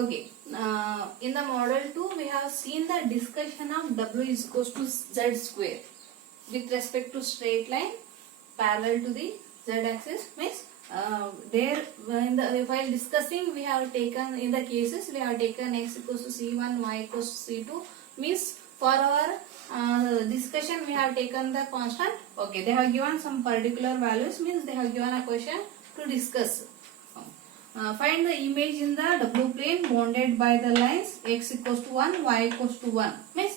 Okay. In the model 2, we have seen the discussion of W is equals to Z square with respect to straight line parallel to the Z axis. Means there while discussing, we have taken in the cases we have taken x equals to c1, y equals to c2. Means for our discussion we have taken the constant. Okay, they have given some particular values. Means they have given a question to discuss. Find the image in the W plane bounded by the lines x equals to 1, y equals to 1. Means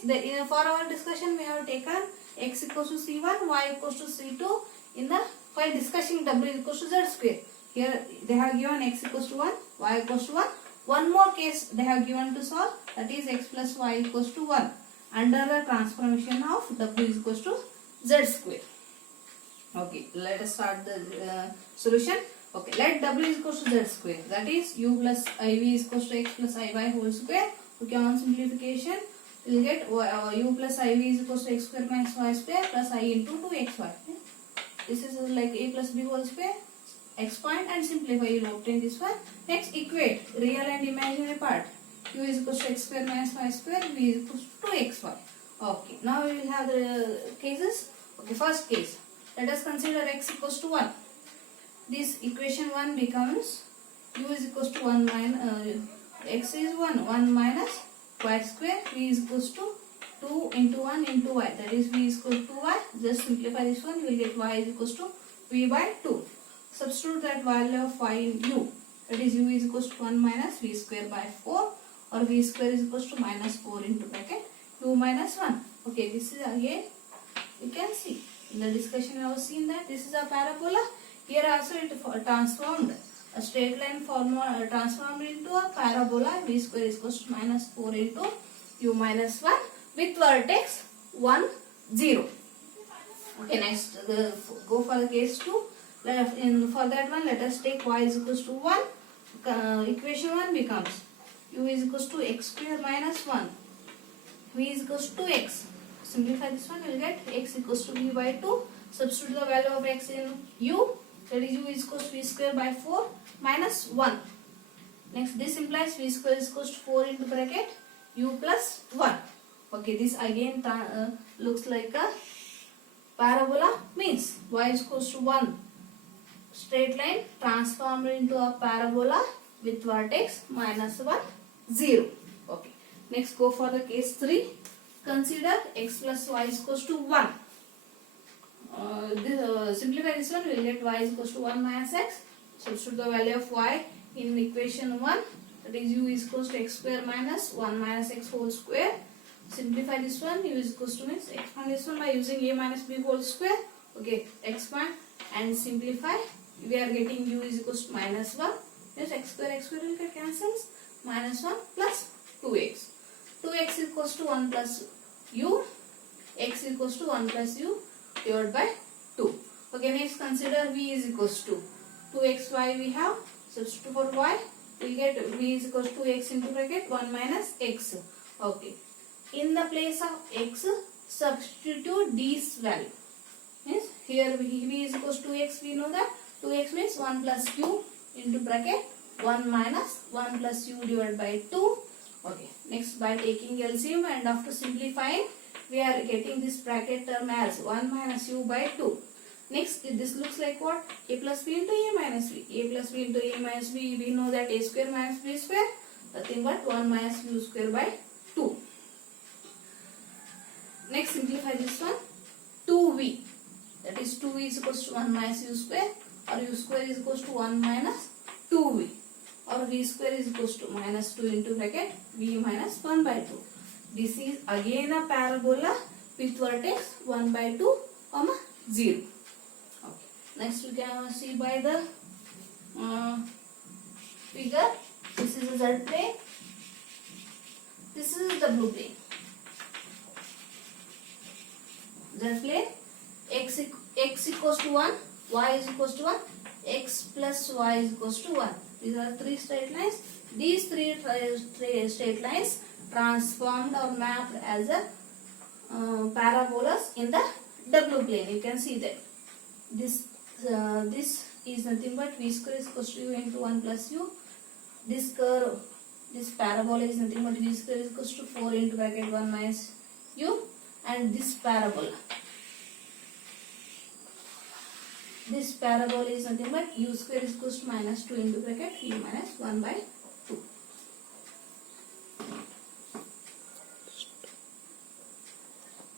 for our discussion we have taken x equals to c1, y equals to c2 in the while discussing W is equals to Z square. Here they have given x equals to 1, y equals to 1. One more case they have given to solve, that is x plus y equals to 1 under the transformation of W is equals to Z square. Okay, let us start the solution. Okay, let W is equals to Z square, that is u plus iv is equals to x plus iy whole square. Okay, on simplification we will get u plus iv is equals to x square minus y square plus I into 2xy. This is like a plus b whole square, x point, and simplify, you will obtain this one. Next, equate real and imaginary part. U is equals to x square minus y square, v is equals to 2xy. Okay, now we will have the cases. Okay, first case, let us consider x equals to 1. This equation 1 becomes u is equals to 1 minus x is 1 minus y square, v is equals to 2 into 1 into y, that is v is equal to y. Just simplify this one, you will get y is equals to v by 2. Substitute that value of y in u, that is u is equals to 1 minus v square by 4, or v square is equals to minus 4 into bracket u minus 1. Okay, this is again, you can see in the discussion I have seen that this is a parabola. Here also it transformed a straight line formula transformed into a parabola. V square is equals to minus 4 into u minus 1 with vertex 1, 0. Okay, next go for the case 2. For that one, let us take y is equals to 1. Equation 1 becomes u is equals to x square minus 1, v is equals to 2x. Simplify this one, you will get x equals to v by 2. Substitute the value of x in u, that is u is equals to v square by 4 minus 1. Next, this implies v square is equals to 4 into bracket u plus 1. Okay, this again looks like a parabola. Means y is equals to 1 straight line transformed into a parabola with vertex minus 1, 0. Okay, next go for the case 3. Consider x plus y is equals to 1. Simplify this one, we will get y is equals to 1 minus x. Substitute the value of y in equation 1, that is u is equals to x square minus 1 minus x whole square. Simplify this one, u is equals to means expand this one by using a minus b whole square. Okay, expand and simplify. We are getting u is equals to minus 1. Yes, x square will get cancels. Minus 1 plus 2x. 2x equals to 1 plus u. X equals to 1 plus u divided by 2. Okay, next consider v is equals to 2xy we have. Substitute for y, we will get v is equals to x into bracket 1 minus x. Okay. In the place of x, substitute this value. Means here v is equals to x, we know that 2x means 1 plus u into bracket 1 minus 1 plus u divided by 2. Okay, next by taking LCM and after simplifying, we are getting this bracket term as 1 minus u by 2. Next, this looks like what? A plus b into a minus b. A plus b into a minus b, we know that a square minus b square, nothing but 1 minus u square by 2. Next, simplify this one. 2v, that is 2v is equals to 1 minus u square, or u square is equals to 1 minus 2v, or v square is equals to minus 2 into bracket v minus 1 by 2. This is again a parabola with vertex 1 by 2, 0. Okay. Next, we can see by the figure. This is a z plane. This is the blue plane. Z plane. X equals to 1, y is equals to 1, x plus y is equals to 1. These are three straight lines. These three straight lines transformed or mapped as a parabolas in the W plane. You can see that this is nothing but v square is equals to u into 1 plus u. This this parabola is nothing but v square is equals to 4 into bracket 1 minus u, and this parabola is nothing but u square is equals to minus 2 into bracket u minus 1 by